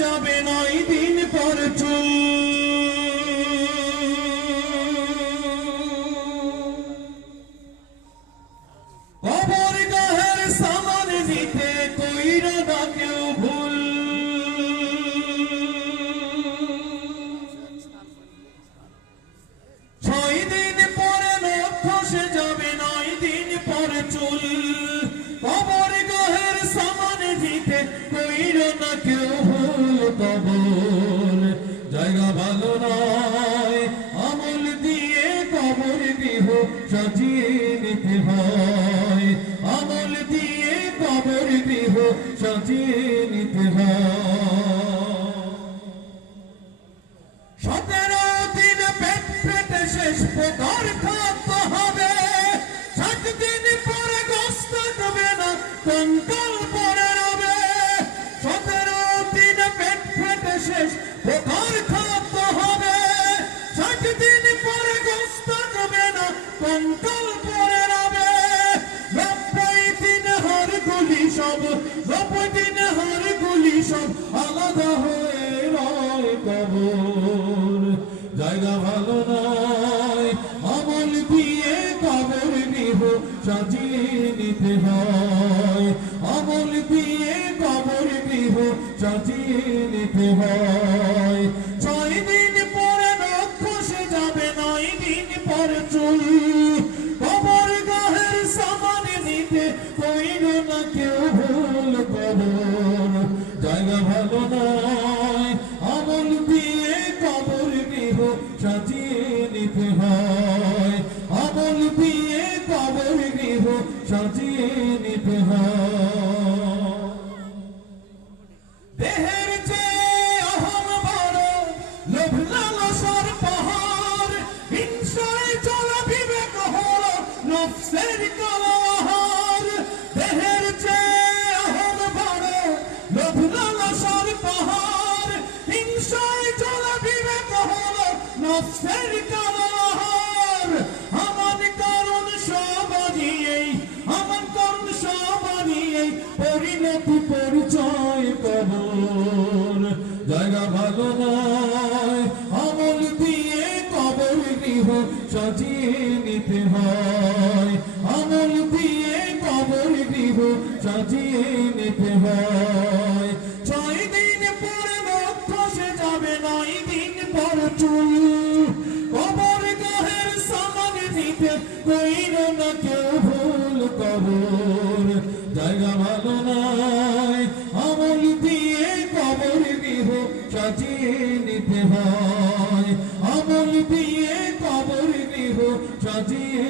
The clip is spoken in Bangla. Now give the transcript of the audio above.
যাবে 9 দিন পর চুল কবর গাহের সামান নিতে কইরা না কেউ ভুল 6 দিন পরে নখ খসে যাবে 9 দিন পর চুল কবর গাহের সামান নিতে কইরা না কেউ ভুল কবর জায়গা ভালো নয় আমল দিয়ে কবর গৃহ সাজিয়ে নিতে হয় আমল দিয়ে কবর গৃহ সাজিয়ে নিতে হয় 17 দিন পেট পেটে শেষ প্রকার খাতে হবে 7 দিন পরে গোস্ত দেবে না কঙ্কাল পরে রবে 17 দিন পেট পেটে শেষ প্রকার খাতে হবে 7 দিন পরে গোস্ত দেবে না কঙ্কাল পরে রবে 90 দিন হাড়গুলি সব 90 দিন হাড়গুলি সব আলাদা হয়ে রয় কবর জায়গা ভালো নয় আমল দিয়ে কবর গৃহ সাজিয়ে নিতে হয় আমল দিয়ে কবর গৃহ সাজিয়ে নিতে হয় 6 দিন পরে নখ খসে যাবে 9 দিন পর চুল কবর গাহের সামান নিতে কইল না কেউ ভুল কবর জায়গা ভালো নয় আমল দিয়ে কবর গৃহ সাজিয়ে নিতে হয় আমল দিয়ে কবর গৃহ সাজিয়ে নিতে হয় দেহের চেয়ে অহম বড় লোভ লালসার পাহাড় হিংসায় চলা বিবেক হলো নফসের কালো আহার দেহের চেয়ে অহম বড় লোভ লালসার পাহাড় হিংসায় চলা বিবেক হলো নফসের কালো আহার আমার কারণ সবারই পরিণতি পরিচয় কবর জায়গা ভালো নয় আমল দিয়ে কবর গৃহ সাজিয়ে নিতে হয় আমল দিয়ে কবর গৃহ সাজিয়ে নিতে হয় 6 দিন পরে নখ খসে যাবে 9 দিন পর চুল কবর গাহের সামান নিতে কইল না কেউ ভুল কবর জায়গা ভালো নয় আমল দিয়ে কবর গৃহ সাজিয়ে নিতে হয় আমল দিয়ে কবর গৃহ সাজিয়ে